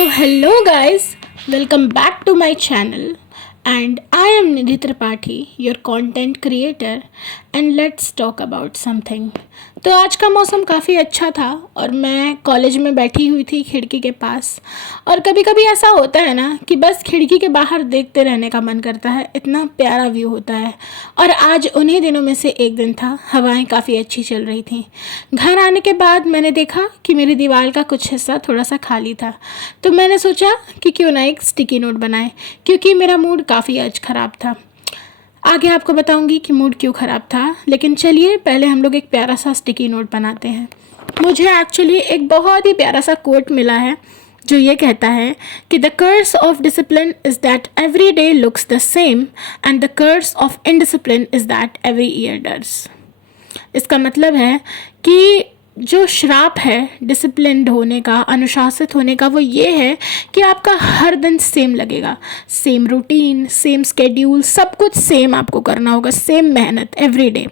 So, hello guys, welcome back to my channel. And I am Nidhi Tripathi, your content creator, and let's talk about something. तो आज का मौसम काफ़ी अच्छा था और मैं कॉलेज में बैठी हुई थी खिड़की के पास। और कभी कभी ऐसा होता है ना कि बस खिड़की के बाहर देखते रहने का मन करता है, इतना प्यारा व्यू होता है। और आज उन्हीं दिनों में से एक दिन था, हवाएं काफ़ी अच्छी चल रही थी। घर आने के बाद मैंने देखा कि मेरी दीवार का कुछ हिस्सा थोड़ा सा खाली था, तो मैंने सोचा कि क्यों ना एक स्टिकी नोट बनाए, क्योंकि मेरा मूड काफ़ी आज ख़राब था। आगे आपको बताऊंगी कि मूड क्यों ख़राब था, लेकिन चलिए पहले हम लोग एक प्यारा सा स्टिकी नोट बनाते हैं। मुझे एक्चुअली एक बहुत ही प्यारा सा कोट मिला है जो ये कहता है कि the curse of discipline is that every day looks the same and the curse of indiscipline is that every year does. इसका मतलब है कि जो श्राप है डिसिप्लिन्ड होने का, अनुशासित होने का, वो ये है कि आपका हर दिन सेम लगेगा, सेम रूटीन, सेम स्केड्यूल, सब कुछ सेम आपको करना होगा, सेम मेहनत एवरी डे।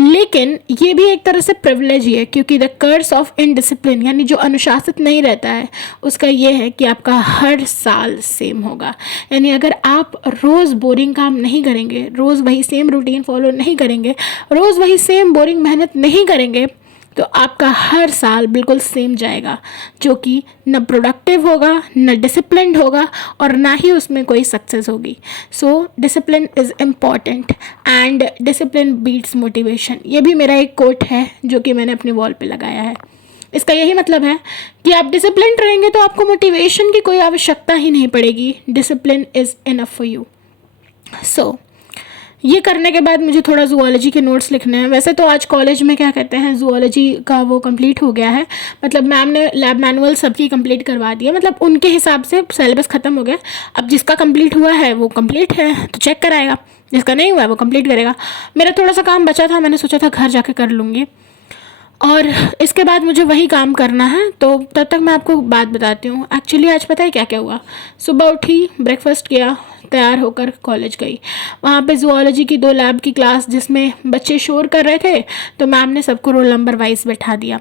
लेकिन ये भी एक तरह से प्रिविलेज ही है, क्योंकि द कर्स ऑफ इनडिसिप्लिन यानी जो अनुशासित नहीं रहता है उसका ये है कि आपका हर साल सेम होगा। यानी अगर आप रोज़ बोरिंग काम नहीं करेंगे, रोज़ वही सेम रूटीन फॉलो नहीं करेंगे, रोज़ वही सेम बोरिंग मेहनत नहीं करेंगे, तो आपका हर साल बिल्कुल सेम जाएगा, जो कि न प्रोडक्टिव होगा, न डिसिप्लिन्ड होगा, और ना ही उसमें कोई सक्सेस होगी। So discipline is important and discipline beats motivation. ये भी मेरा एक कोट है जो कि मैंने अपनी वॉल पे लगाया है। इसका यही मतलब है कि आप डिसिप्लिन्ड रहेंगे तो आपको मोटिवेशन की कोई आवश्यकता ही नहीं पड़ेगी। Discipline is enough for you. So ये करने के बाद मुझे थोड़ा जूलॉजी के नोट्स लिखने हैं। वैसे तो आज कॉलेज में क्या कहते हैं, जूलॉजी का वो कंप्लीट हो गया है, मतलब मैम ने लैब मैनुअल सबकी कंप्लीट करवा दिया, मतलब उनके हिसाब से सिलेबस ख़त्म हो गया। अब जिसका कंप्लीट हुआ है वो कंप्लीट है तो चेक कराएगा, जिसका नहीं हुआ है वो कंप्लीट करेगा। मेरा थोड़ा सा काम बचा था, मैंने सोचा था घर जाके कर लूँगी, और इसके बाद मुझे वही काम करना है। तो तब तक मैं आपको बात बताती हूँ। एक्चुअली आज पता है क्या क्या हुआ। सुबह उठी, ब्रेकफास्ट किया, तैयार होकर कॉलेज गई। वहाँ पे जूलॉजी की 2 लैब की क्लास जिसमें बच्चे शोर कर रहे थे, तो मैम ने सबको रोल नंबर वाइज बैठा दिया।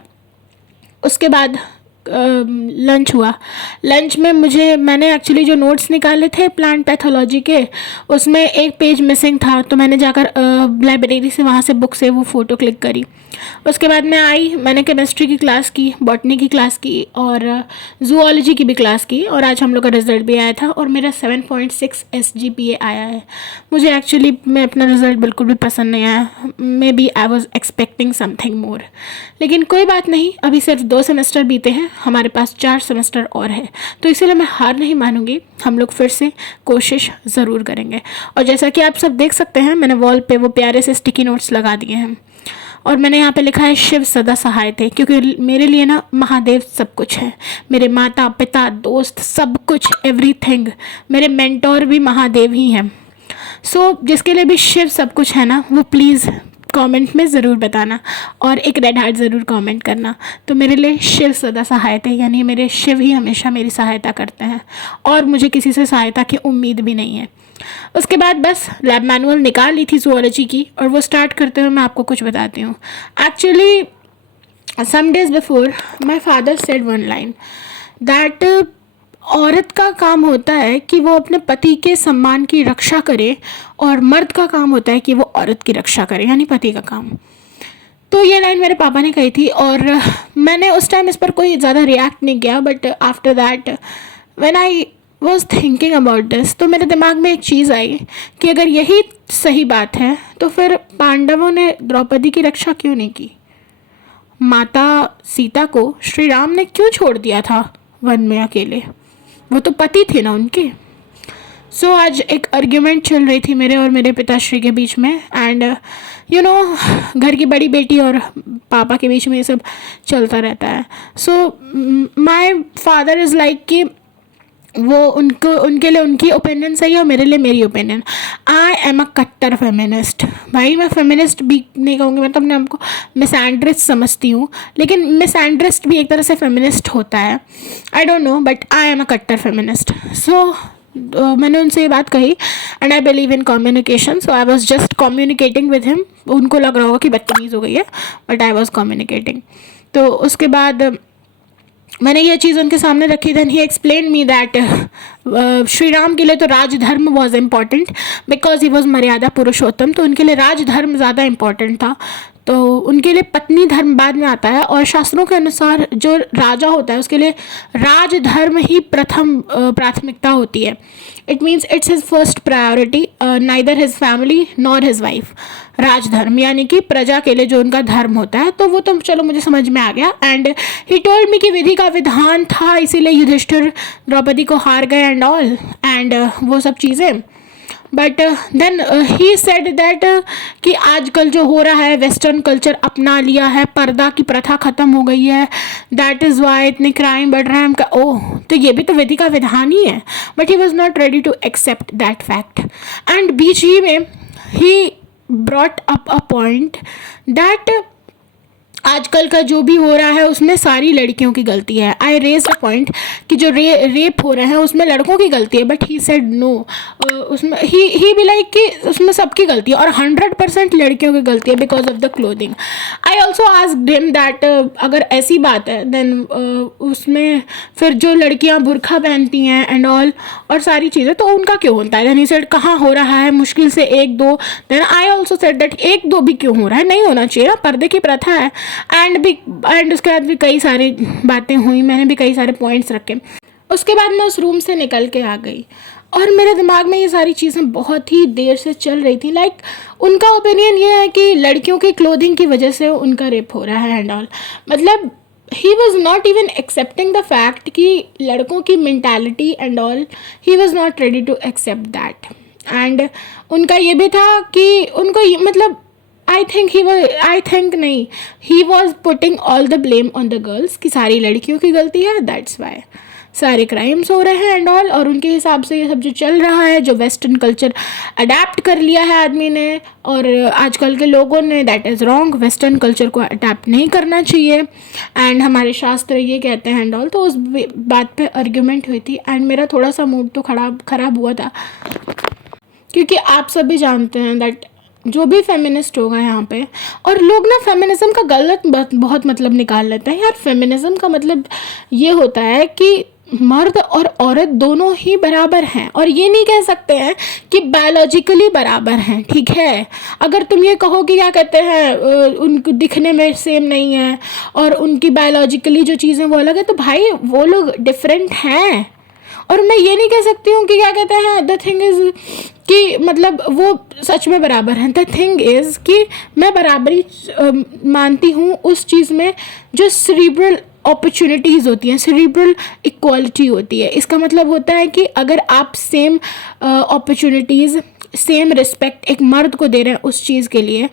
उसके बाद लंच हुआ। लंच में मैंने एक्चुअली जो नोट्स निकाले थे प्लांट पैथोलॉजी के, उसमें एक पेज मिसिंग था, तो मैंने जाकर लाइब्रेरी से वहाँ से बुक से वो फ़ोटो क्लिक करी। उसके बाद मैं आई, मैंने केमिस्ट्री की क्लास की, बॉटनी की क्लास की और जूलॉजी की भी क्लास की, और आज हम लोग का रिज़ल्ट भी आया था और मेरा 7.6 SGPA आया है। मुझे एक्चुअली में अपना रिज़ल्ट बिल्कुल भी पसंद नहीं आया। Maybe I was expecting something more, लेकिन कोई बात नहीं, अभी सिर्फ 2 सेमेस्टर बीते हैं, हमारे पास 4 सेमेस्टर और है, तो इसीलिए मैं हार नहीं मानूंगी। हम लोग फिर से कोशिश ज़रूर करेंगे। और जैसा कि आप सब देख सकते हैं, मैंने वॉल पे वो प्यारे से स्टिकी नोट्स लगा दिए हैं, और मैंने यहाँ पे लिखा है शिव सदा सहाय थे, क्योंकि मेरे लिए ना महादेव सब कुछ है। मेरे माता पिता दोस्त सब कुछ, एवरीथिंग। मेरे मेंटोर भी महादेव ही हैं। सो जिसके लिए भी शिव सब कुछ है ना, वो प्लीज़ कमेंट में ज़रूर बताना और एक रेड हार्ट ज़रूर कमेंट करना। तो मेरे लिए शिव सदा सहाय थे, यानी मेरे शिव ही हमेशा मेरी सहायता करते हैं, और मुझे किसी से सहायता की उम्मीद भी नहीं है। उसके बाद बस लैब मैनुअल निकाल ली थी जूलॉजी की, और वो स्टार्ट करते हुए मैं आपको कुछ बताती हूँ। Actually some days before my father said one line that औरत का काम होता है कि वो अपने पति के सम्मान की रक्षा करे, और मर्द का काम होता है कि वो औरत की रक्षा करे, यानी पति का काम। तो ये लाइन मेरे पापा ने कही थी, और मैंने उस टाइम इस पर कोई ज़्यादा रिएक्ट नहीं किया, but after that when I was thinking about this, तो मेरे दिमाग में एक चीज़ आई कि अगर यही सही बात है तो फिर पांडवों ने द्रौपदी की रक्षा क्यों नहीं की? माता सीता को श्री राम ने क्यों छोड़ दिया था वन में अकेले? वो तो पति थे ना उनके। सो आज एक आर्ग्यूमेंट चल रही थी मेरे और मेरे पिताश्री के बीच में, एंड यू नो घर की बड़ी बेटी और पापा के बीच में ये सब चलता रहता है। So my father is like कि वो उनके लिए उनकी ओपिनियन सही है और मेरे लिए मेरी ओपिनियन। आई एम अ कट्टर फेमिनिस्ट। भाई मैं फेमिनिस्ट भी नहीं कहूँगी, मैं तो अपने आपको मिसएंड्रिस्ट समझती हूँ, लेकिन मिसएंड्रिस्ट भी एक तरह से फेमिनिस्ट होता है। I don't know, but I am a कट्टर फेमिनिस्ट। सो मैंने उनसे ये बात कही, and I believe in communication, so I was just communicating with him. उनको लग रहा होगा कि बदतमीज़ हो गई है, बट आई वॉज कम्युनिकेटिंग। तो उसके बाद मैंने ये चीज़ उनके सामने रखी। Then he explain me that Shri Ram के लिए तो राजधर्म was important because he was मर्यादा पुरुषोत्तम, तो उनके लिए राजधर्म ज़्यादा इम्पॉर्टेंट था। तो उनके लिए पत्नी धर्म बाद में आता है, और शास्त्रों के अनुसार जो राजा होता है उसके लिए राजधर्म ही प्रथम प्राथमिकता होती है। It means it's his first priority, neither his family nor his wife. राजधर्म यानी कि प्रजा के लिए जो उनका धर्म होता है, तो वो तो चलो मुझे समझ में आ गया। एंड ही टोल्ड मी कि विधि का विधान था, इसीलिए युधिष्ठिर द्रौपदी को हार गए एंड ऑल, एंड वो सब चीज़ें। But then he said that कि आजकल जो हो रहा है वेस्टर्न कल्चर अपना लिया है, पर्दा की प्रथा ख़त्म हो गई है, दैट इज़ वाई इतने क्राइम बढ़ रहे हैं। हमका ओह, तो ये भी तो विधि का विधान ही है। But he was not ready to accept that fact. And बीच ही में he brought up a point that आजकल का जो भी हो रहा है उसमें सारी लड़कियों की गलती है। आई रेज अ पॉइंट कि जो रेप हो रहे हैं उसमें लड़कों की गलती है, बट ही सेड नो, उसमें ही भी लाइक कि उसमें सबकी गलती है और 100% लड़कियों की गलती है because of the clothing. I also asked him that अगर ऐसी बात है देन उसमें फिर जो लड़कियां बुरखा पहनती हैं एंड ऑल और सारी चीज़ें, तो उनका क्यों होता है। देन ही सेड कहाँ हो रहा है, मुश्किल से 1-2। Then I also said that 1-2 भी क्यों हो रहा है, नहीं होना चाहिए, पर्दे की प्रथा है। एंड उसके बाद भी कई सारी बातें हुई, मैंने भी कई सारे पॉइंट्स रखे। उसके बाद मैं उस रूम से निकल के आ गई और मेरे दिमाग में ये सारी चीज़ें बहुत ही देर से चल रही थी। लाइक उनका ओपिनियन ये है कि लड़कियों की क्लोथिंग की वजह से उनका रेप हो रहा है एंड ऑल। मतलब he was not even excepting the fact कि लड़कों की mentality and all, he was not ready to accept that. And उनका ये भी था कि उनको मतलब आई थिंक नहीं, he was putting all the blame on the girls कि सारी लड़कियों की गलती है, दैट्स वाई सारे क्राइम्स हो रहे हैं एंड ऑल। और उनके हिसाब से ये सब जो चल रहा है, जो वेस्टर्न कल्चर अडेप्ट कर लिया है आदमी ने और आजकल के लोगों ने, that is wrong. Western culture को अडेप्ट नहीं करना चाहिए एंड हमारे शास्त्र ये कहते हैं एंड ऑल। तो उस बात पे आर्ग्यूमेंट हुई थी एंड मेरा थोड़ा सा मूड तो ख़राब हुआ था, क्योंकि आप सभी जानते हैं दैट जो भी फेमिनिस्ट होगा यहाँ पे, और लोग ना फेमिनिज्म का गलत बहुत मतलब निकाल लेते हैं यार। फेमिनिज्म का मतलब ये होता है कि मर्द और औरत दोनों ही बराबर हैं, और ये नहीं कह सकते हैं कि बायोलॉजिकली बराबर हैं, ठीक है। अगर तुम ये कहो कि क्या कहते हैं उनको दिखने में सेम नहीं है और उनकी बायोलॉजिकली जो चीज़ें वो अलग है, तो भाई वो लोग डिफरेंट हैं। और मैं ये नहीं कह सकती हूँ कि क्या कहते हैं द थिंग इज़ कि मतलब वो सच में बराबर हैं। द थिंग इज़ कि मैं बराबरी मानती हूँ उस चीज़ में जो सेरिब्रल अपॉर्चुनिटीज़ होती हैं, सेरिब्रल इक्वालिटी होती है। इसका मतलब होता है कि अगर आप सेम अपॉर्चुनिटीज़, सेम रिस्पेक्ट एक मर्द को दे रहे हैं उस चीज़ के लिए,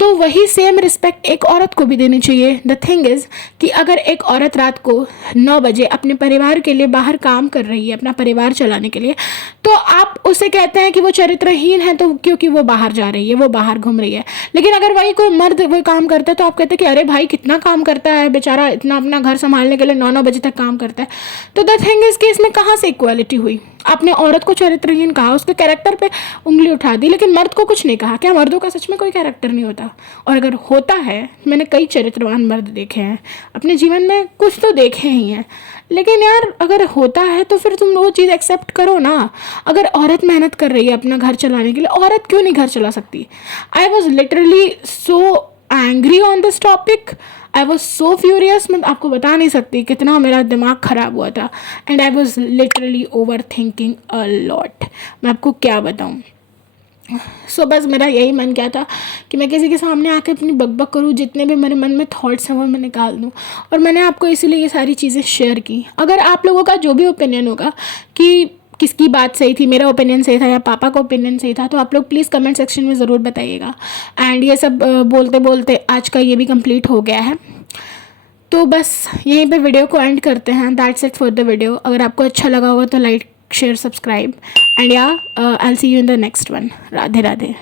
तो वही सेम रिस्पेक्ट एक औरत को भी देनी चाहिए। द थिंग इज़ कि अगर एक औरत रात को 9 बजे अपने परिवार के लिए बाहर काम कर रही है, अपना परिवार चलाने के लिए, तो आप उसे कहते हैं कि वो चरित्रहीन है, तो क्योंकि वो बाहर जा रही है, वो बाहर घूम रही है। लेकिन अगर वही कोई मर्द वही काम करता है तो आप कहते हैं कि अरे भाई कितना काम करता है बेचारा, इतना अपना घर संभालने के लिए 9-9 बजे तक काम करता है। तो द थिंग इज़ कि इसमें कहाँ से इक्वालिटी हुई। आपने औरत को चरित्रहीन कहा, उसके कैरेक्टर पे उंगली उठा दी, लेकिन मर्द को कुछ नहीं कहा। क्या मर्दों का सच में कोई कैरेक्टर नहीं होता? और अगर होता है, मैंने कई चरित्रवान मर्द देखे हैं अपने जीवन में, कुछ तो देखे ही हैं। लेकिन यार अगर होता है तो फिर तुम वो चीज़ एक्सेप्ट करो ना। अगर औरत मेहनत कर रही है अपना घर चलाने के लिए, औरत क्यों नहीं घर चला सकती? I was literally so angry on this topic, I was so furious. मैं आपको बता नहीं सकती कितना मेरा दिमाग ख़राब हुआ था and I was literally over thinking a lot. मैं आपको क्या बताऊँ। सो बस मेरा यही मन क्या था कि मैं किसी के सामने आके अपनी बकबक करूँ, जितने भी मेरे मन में थॉट्स हैं वो मैं निकाल दूँ। और मैंने आपको इसीलिए ये सारी चीज़ें शेयर की। अगर आप लोगों का जो भी ओपिनियन होगा कि किसकी बात सही थी, मेरा ओपिनियन सही था या पापा का ओपिनियन सही था, तो आप लोग प्लीज़ कमेंट सेक्शन में ज़रूर बताइएगा। एंड ये सब बोलते बोलते आज का ये भी कंप्लीट हो गया है, तो बस यहीं पे वीडियो को एंड करते हैं। That's it for the video. अगर आपको अच्छा लगा होगा तो लाइक, शेयर, सब्सक्राइब एंड या I will see you in the next one. Radhe Radhe.